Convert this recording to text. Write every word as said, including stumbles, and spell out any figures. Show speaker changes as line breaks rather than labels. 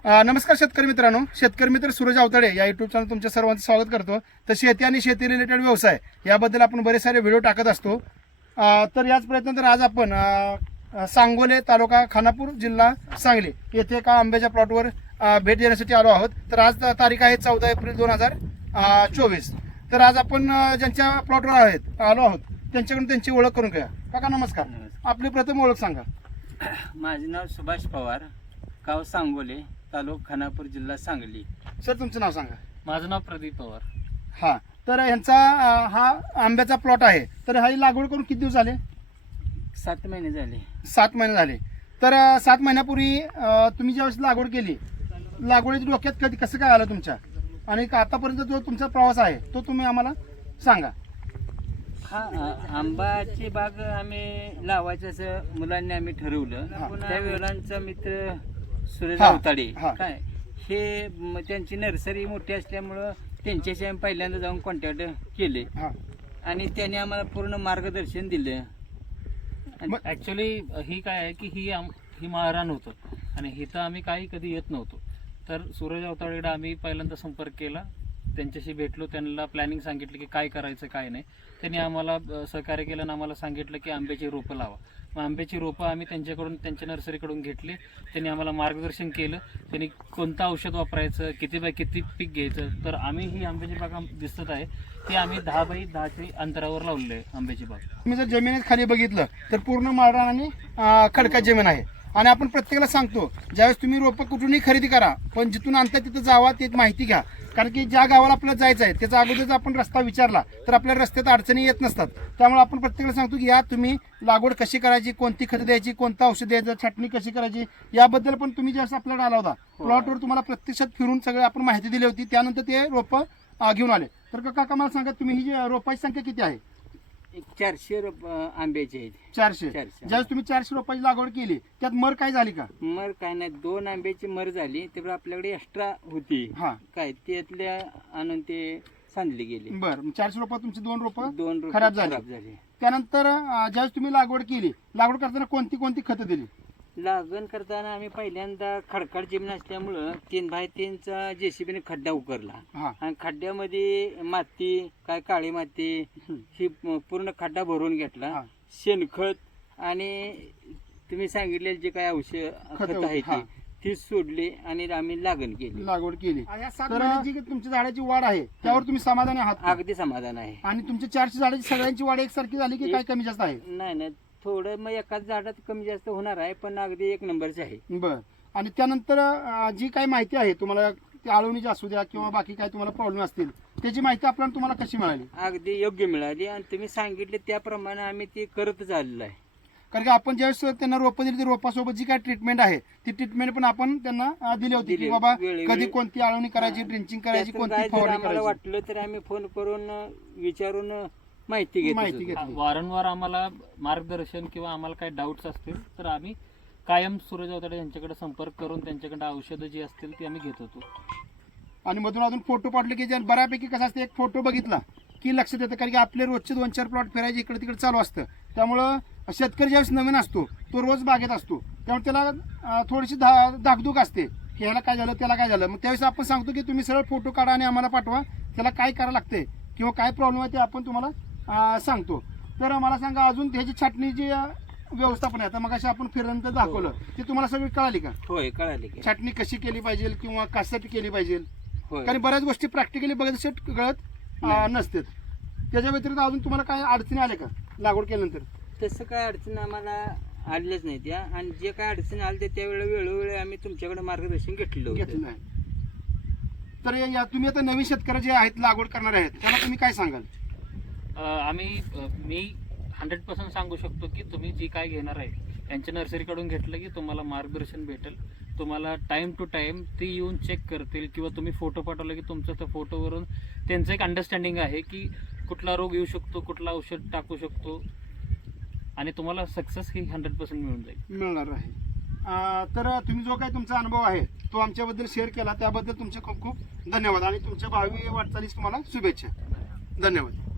अ, नमस्कार शेतकरी मित्रांनो, शेतकरी मित्र सूरज अवताडे या युट्यूब चॅनल तुमच्या सर्वांचं स्वागत करतो. तर शेती आणि शेती रिलेटेड व्यवसाय याबद्दल आपण बरेच सारे व्हिडिओ टाकत असतो. अ, तर याच प्रयत्नांतर आज आपण अ, सांगोले तालुका खानापूर जिल्हा सांगली येथे एका आंब्याच्या प्लॉटवर अ, भेट देण्यासाठी आलो आहोत. तर आज तारीख आहे चौदा एप्रिल दोन हजार चोवीस. तर आज आपण अ, ज्यांच्या प्लॉटवर आहेत आलो आहोत त्यांच्याकडून त्यांची ओळख करून घ्या. काका नमस्कार, आपली प्रथम ओळख सांगा.
माझे नाव सुभाष पवार, गाव सांगोले, तालुका खानापूर, जिल्हा सांगली.
सर तुमचं नाव सांगा.
माझं नाव प्रदीप पवार.
हा, तर ह्यांचा अ, हा आंब्याचा प्लॉट आहे. तर हा लागवड करून किती दिवस झाले?
सात महिने झाले.
सात महिने झाले. तर अ, सात महिन्यापूर्वी अ, तुम्ही ज्यावेळेस लागवड केली, लागवडीच्या डोक्यात कधी कसं काय आलं तुमच्या, आणि आतापर्यंत जो तुमचा प्रवास आहे तो तुम्ही आम्हाला सांगा.
हा आ- आंबाची बाग आम्ही लावायचं असं मुलांनी आम्ही ठरवलं.
हा.
त्या वेळांचा मित्र सुरेश
हा.
अवताडे
हा.
काय हे म- त्यांची नर्सरी मोठी असल्यामुळं त्यांच्याशी आम्ही पहिल्यांदा जाऊन कॉन्टॅक्ट केले
हा,
आणि त्यांनी आम्हाला पूर्ण मार्गदर्शन दिलं.
मग-
ऍक्च्युली ही काय आहे की ही आम ही माळरान होतं आणि इथं आम्ही काही कधी येत नव्हतो. तर सूरज अवताडेकडे आम्ही पहिल्यांदा संपर्क केला, त्यांच्याशी भेटलो, त्यांना प्लॅनिंग सांगितलं की काय करायचं काय नाही. त्यांनी आम्हाला अ, सहकार्य केलं आणि आम्हाला सांगितलं की आंब्याची रोपं लावा. मग आंब्याची रोपं आम्ही त्यांच्याकडून त्यांच्या नर्सरीकडून घेतली. त्यांनी आम्हाला मार्गदर्शन केलं. त्यांनी कोणतं औषध वापरायचं, किती बाय किती पीक घ्यायचं. तर आम्ही ही आंब्याची बाग आम- दिसत आहे ती आम्ही दहा बाय दहाची अंतरावर लावलेली आहे आंब्याची बाग.
तुम्ही जर जमिनीत खाली बघितलं तर पूर्ण माळरान आणि अ, खडकाळ जमीन आहे. आणि आपण प्रत्येकाला सांगतो ज्यावेळेस तुम्ही रोपं कुठूनही खरेदी करा, पण जिथून आणता तिथं जावा, ते माहिती घ्या. कारण की ज्या गावाला आपल्याला जायचं आहे त्याचा अगोदर जर आपण रस्ता विचारला तर आपल्या रस्त्यात अडचणी येत नसतात. त्यामुळे आपण प्रत्येकाला सांगतो की या तुम्ही लागवड कशी करायची, कोणती खतं द्यायची, कोणतं औषध द्यायचं, छाटणी कशी करायची, याबद्दल पण तुम्ही ज्यावेळेस आपल्याला आला होता प्लॉटवर तुम्हाला प्रत्यक्षात फिरून सगळं आपण माहिती दिली होती. त्यानंतर ते रोपं अ, घेऊन आले. तर काका मला सांगा, तुम्ही ही जी रोपाची संख्या किती आहे?
एक चारशे रोप आंब्याचे आहेत.
चारशे.
चारशे.
ज्यावेळेस तुम्ही चारशे रोपाची लागवड केली त्यात मर काय झाली का?
मर काय नाही, दोन आंब्याची मर झाली. तेव्हा आपल्याकडे एक्स्ट्रा होती
हा,
काय त्यातल्या आणून ते सांडली गेली.
बर. चारशे रोपं तुमची दोन रोपं
दोन रोपं
खराब झाली.
खराब झाली.
त्यानंतर अं, ज्यावेळेस तुम्ही लागवड केली, लागवड करताना कोणती कोणती खतं दिली?
लागण करताना आम्ही पहिल्यांदा खडकाळ जमीन असल्यामुळं तीन बाय तीनचा जेसीबीने खड्डा उकरला
हा,
आणि खड्ड्यामध्ये माती काय काळी माती ही पूर्ण खड्डा भरून घेतला.
हा.
शेणखत आणि तुम्ही सांगितलेले जे काय औषध
खतं,
खत आहे
हा.
ती ती सोडली आणि आम्ही लागण केली.
लागवड केली. तर जी तुमच्या झाडाची वाढ आहे त्यावर तुम्ही समाधानी आहात का?
अगदी समाधान आहे.
आणि तुमच्या चारशे झाडाची सगळ्यांची वाढ एकसारखी झाली की काय कमी जास्त आहे?
नाही नाही, थोडं मग एकाच झाडात कमी जास्त होणार आहे, पण अगदी एक नंबरचे आहे.
बर. आणि त्यानंतर अं, जी काही माहिती आहे तुम्हाला, ती आळवणीची असू द्या किंवा बाकी काही तुम्हाला प्रॉब्लेम असतील, त्याची माहिती आपल्याला तुम्हाला कशी मिळाली?
अगदी योग्य मिळाली आणि तुम्ही सांगितले त्याप्रमाणे आम्ही ते करतच आलेलो आहे.
कारण की आपण ज्यावेळेस त्यांना रोपं दिली, ती रोपासोबत जी काय ट्रीटमेंट आहे ती ट्रीटमेंट पण आपण त्यांना अं, दिली होती की
दिली.
बाबा
वेळोवेळी.
कधी कोणती आळवणी करायची, ड्रिंचिंग करायची,
त्यातून
कोणती
काय जर
फवारणी
आम्हाला
करायची,
वाटलं तर आम्ही फोन करून विचारून माहिती घेतो.
माहिती घेतली.
वारंवार आम्हाला मार्गदर्शन किंवा आम्हाला काही डाऊट्स असतील तर आम्ही कायम सूरज अवताडे यांच्याकडे संपर्क करून त्यांच्याकडे औषधं जी असतील ती आम्ही घेत होतो.
आणि मधून अजून फोटो पाठवले की ज्या बऱ्यापैकी कसं असतं, एक फोटो बघितला की लक्षात येतं. कारण की आपले रोजचे दोन चार प्लॉट फिरायचे इकडे तिकडे चालू असतं. त्यामुळं शेतकरी ज्यावेळेस नवीन असतो तो रोज बागेत असतो, त्यामुळे त्याला अं, थोडीशी धा धाकधूक असते की ह्याला काय झालं, त्याला काय झालं. मग त्यावेळेस आपण सांगतो की तुम्ही सरळ फोटो काढा आणि आम्हाला पाठवा, त्याला काय करावं लागते किंवा काय प्रॉब्लेम आहे ते आपण तुम्हाला अं, सांगतो. तर मला सांगा, अजून ह्याची छाटणीची अं, व्यवस्थापन आहे. आता मग अशी आपण फिरल्यानंतर दाखवलं ते तुम्हाला सगळी कळाली का?
होय, कळाले की.
छाटणी कशी केली पाहिजे किंवा कशासाठी केली पाहिजे?
होय.
कारण बऱ्याच गोष्टी प्रॅक्टिकली बघत असे कळत अं, नसतात. त्याच्या व्यतिरिक्त अजून तुम्हाला काय अडचणी आल्या का लागवड केल्यानंतर?
तसं काय अडचण आम्हाला आलेच नाही त्या, आणि जे काय अडचण आली ते त्यावेळेला वेळोवेळी आम्ही तुमच्याकडे मार्गदर्शन घेतलेलं
घेतलं
होतं.
नाही. तर या तुम्ही आता नवीन शेतकरी जे आहेत, लागवड करणारे आहेत, त्यांना तुम्ही काय सांगाल?
अं, आम्ही अं, मी हंड्रेड पर्सेंट सांगू शकतो की तुम्ही जी काय घेणार आहे त्यांच्या नर्सरीकडून घेतलं की तुम्हाला मार्गदर्शन भेटेल. तुम्हाला टाइम टू टाइम ते येऊन चेक करतील किंवा तुम्ही फोटो पाठवला की तुमचं त्या फोटोवरून त्यांचं एक अंडरस्टँडिंग आहे की कुठला रोग येऊ शकतो, कुठला औषध टाकू शकतो, आणि तुम्हाला सक्सेस ही हंड्रेड पर्सेंट मिळून जाईल.
मिळणार आहे. अं, तर तुम्ही जो काही तुमचा अनुभव आहे तो आमच्याबद्दल शेअर केला त्याबद्दल तुमचे खूप खूप धन्यवाद आणि तुमच्या भावी वाटचालीस तुम्हाला शुभेच्छा. धन्यवाद.